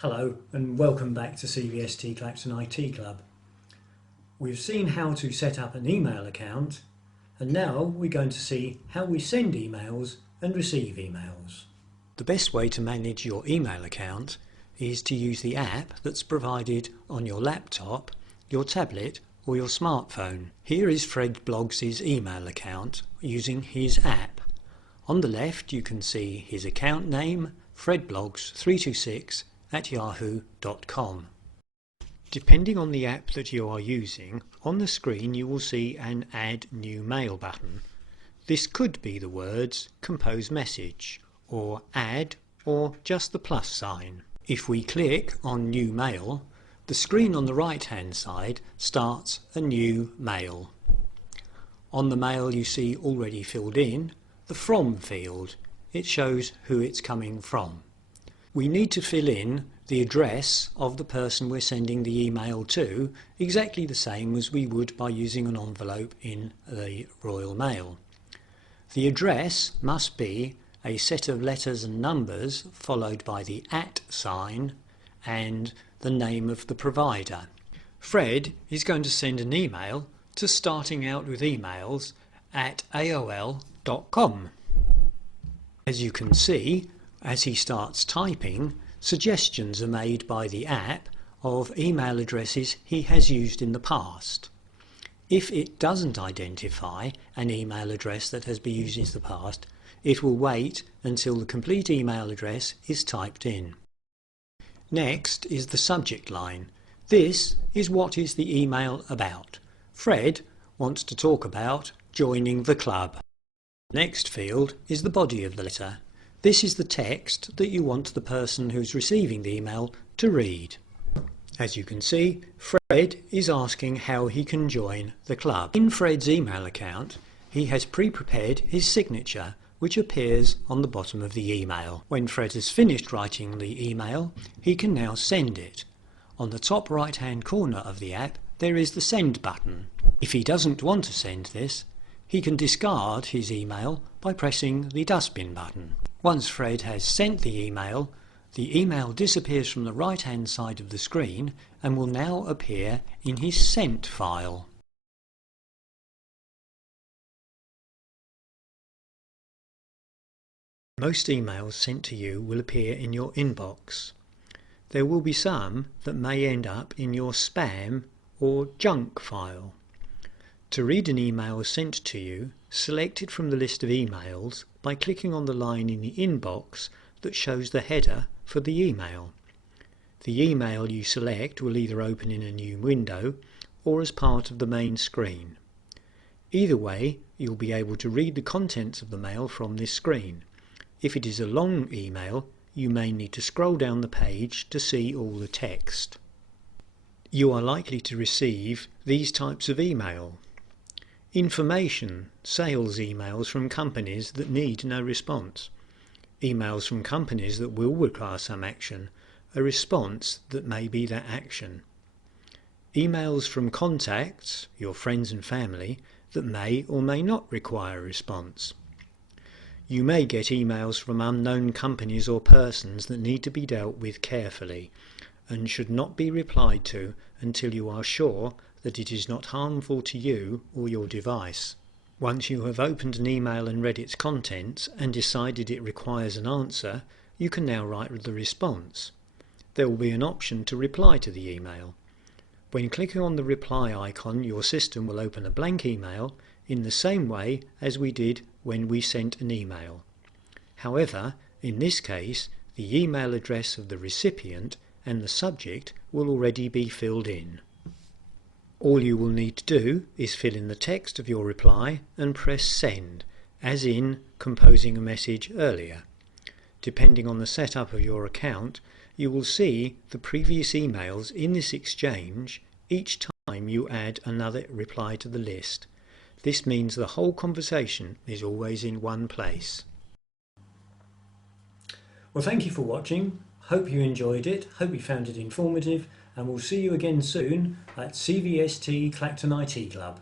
Hello and welcome back to CVST Clacton IT Club. We've seen how to set up an email account and now we're going to see how we send emails and receive emails. The best way to manage your email account is to use the app that's provided on your laptop, your tablet or your smartphone. Here is Fred Bloggs' email account using his app. On the left you can see his account name, fredbloggs326@yahoo.com. Depending on the app that you are using, on the screen you will see an Add New Mail button. This could be the words Compose Message, or Add, or just the plus sign. If we click on New Mail, the screen on the right hand side starts a new mail. On the mail you see already filled in the From field. It shows who it's coming from. We need to fill in the address of the person we're sending the email to, exactly the same as we would by using an envelope in the Royal Mail. The address must be a set of letters and numbers followed by the @ sign and the name of the provider. Fred is going to send an email to startingoutwithemails@aol.com. As you can see, as he starts typing, suggestions are made by the app of email addresses he has used in the past. If it doesn't identify an email address that has been used in the past, it will wait until the complete email address is typed in. Next is the subject line. This is what is the email about. Fred wants to talk about joining the club. Next field is the body of the letter. This is the text that you want the person who's receiving the email to read. As you can see, Fred is asking how he can join the club. In Fred's email account, he has pre-prepared his signature, which appears on the bottom of the email. When Fred has finished writing the email, he can now send it. On the top right hand corner of the app, there is the send button. If he doesn't want to send this, he can discard his email by pressing the dustbin button. Once Fred has sent the email disappears from the right hand side of the screen and will now appear in his sent file. Most emails sent to you will appear in your inbox. There will be some that may end up in your spam or junk file. To read an email sent to you, select it from the list of emails by clicking on the line in the inbox that shows the header for the email. The email you select will either open in a new window or as part of the main screen. Either way, you'll be able to read the contents of the mail from this screen. If it is a long email, you may need to scroll down the page to see all the text. You are likely to receive these types of email. Information, sales emails from companies that need no response. Emails from companies that will require some action, a response that may be that action. Emails from contacts, your friends and family, that may or may not require a response. You may get emails from unknown companies or persons that need to be dealt with carefully and should not be replied to until you are sure that it is not harmful to you or your device. Once you have opened an email and read its contents and decided it requires an answer, you can now write the response. There will be an option to reply to the email. When clicking on the reply icon, your system will open a blank email in the same way as we did when we sent an email. However, in this case, the email address of the recipient and the subject will already be filled in. All you will need to do is fill in the text of your reply and press send, as in composing a message earlier. Depending on the setup of your account, you will see the previous emails in this exchange each time you add another reply to the list. This means the whole conversation is always in one place. Well, thank you for watching. Hope you enjoyed it. Hope you found it informative, and we'll see you again soon at CVST Clacton IT Club.